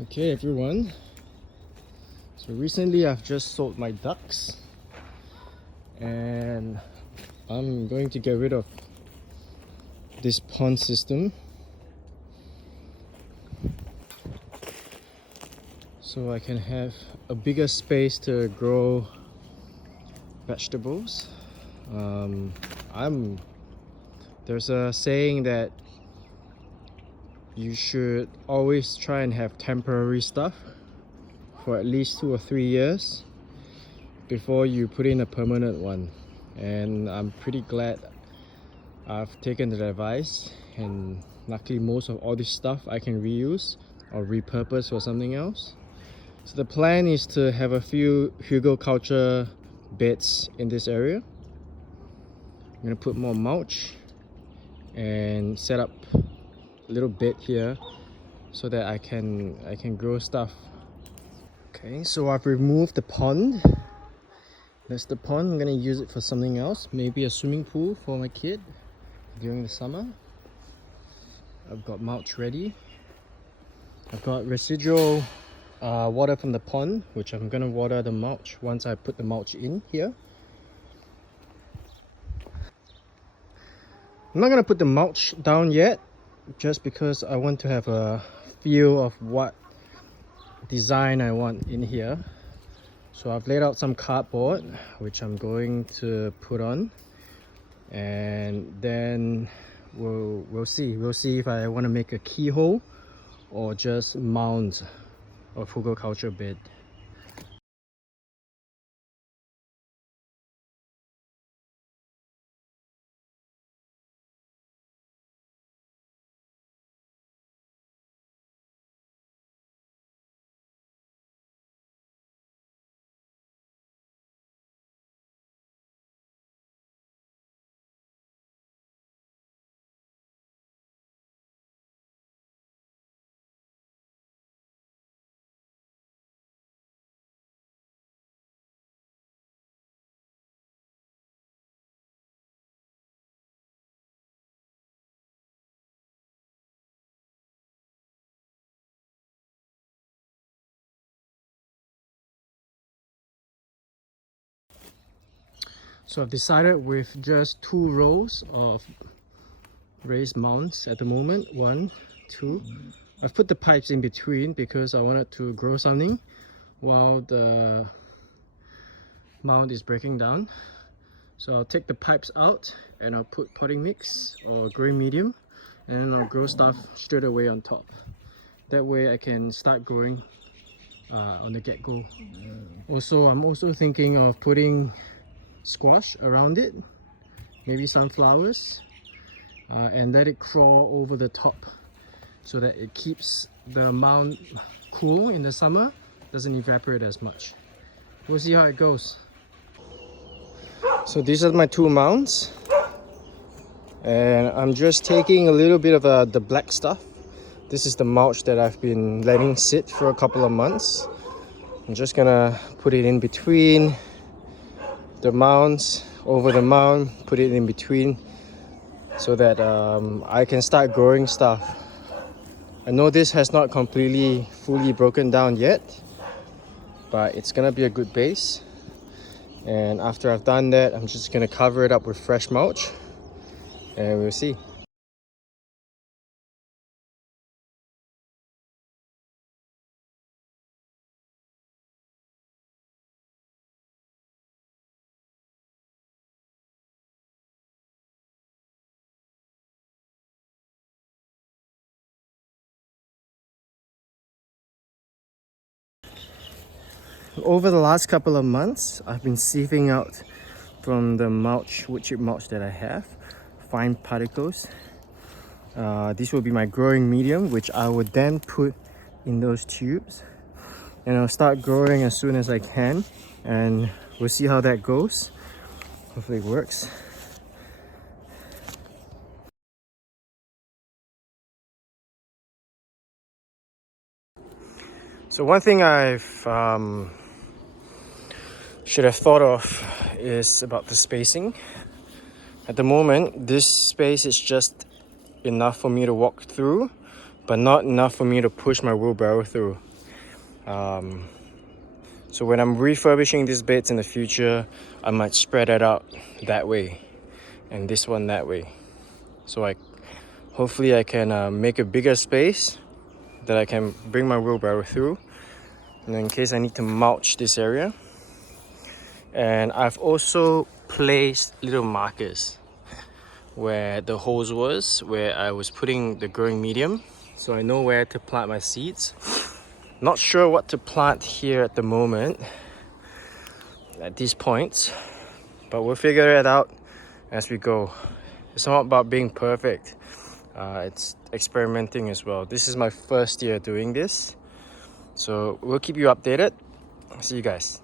Okay everyone, so recently I've just sold my ducks and I'm going to get rid of this pond system so I can have a bigger space to grow vegetables. There's a saying that you should always try and have temporary stuff for at least 2 or 3 years before you put in a permanent one, and I'm pretty glad I've taken that advice, and luckily most of all this stuff I can reuse or repurpose for something else. So the plan is to have a few Hugulkultur beds in this area. I'm gonna put more mulch and set up a little bed here so that I can grow stuff. Okay, so I've removed the pond. That's the pond. I'm gonna use it for something else, maybe a swimming pool for my kid during the summer. I've got mulch ready. I've got residual water from the pond, which I'm gonna water the mulch once I put the mulch in here. I'm not gonna put the mulch down yet, just because I want to have a feel of what design I want in here. So I've laid out some cardboard which I'm going to put on, and then we'll see if I want to make a keyhole or just mounds of Hugulkultur bed. So I've decided with just 2 rows of raised mounds at the moment. 1, 2. I've put the pipes in between because I wanted to grow something while the mound is breaking down. So I'll take the pipes out and I'll put potting mix or growing medium, and then I'll grow stuff straight away on top. That way I can start growing on the get-go. Also, I'm also thinking of putting squash around it, maybe sunflowers, and let it crawl over the top so that it keeps the mound cool in the summer, doesn't evaporate as much. We'll see how it goes. So these are my 2 mounds, and I'm just taking a little bit of the black stuff. This is the mulch that I've been letting sit for a couple of months. I'm just gonna put it in between the mounds, over the mound, put it in between so that I can start growing stuff. I know this has not completely fully broken down yet, but it's gonna be a good base. And after I've done that, I'm just gonna cover it up with fresh mulch and we'll see. Over the last couple of months, I've been sieving out from the mulch, wood chip mulch that I have, fine particles. This will be my growing medium, which I would then put in those tubes, and I'll start growing as soon as I can, and we'll see how that goes. Hopefully it works. So one thing I've should have thought of is about the spacing. At the moment, this space is just enough for me to walk through but not enough for me to push my wheelbarrow through. So when I'm refurbishing these beds in the future, I might spread it out that way and this one that way. So hopefully I can make a bigger space that I can bring my wheelbarrow through, and in case I need to mulch this area. And I've also placed little markers where the holes was, where I was putting the growing medium, so I know where to plant my seeds. Not sure what to plant here at the moment at these points, but we'll figure it out as we go. It's not about being perfect, it's experimenting as well. This is my first year doing this, so we'll keep you updated. See you guys.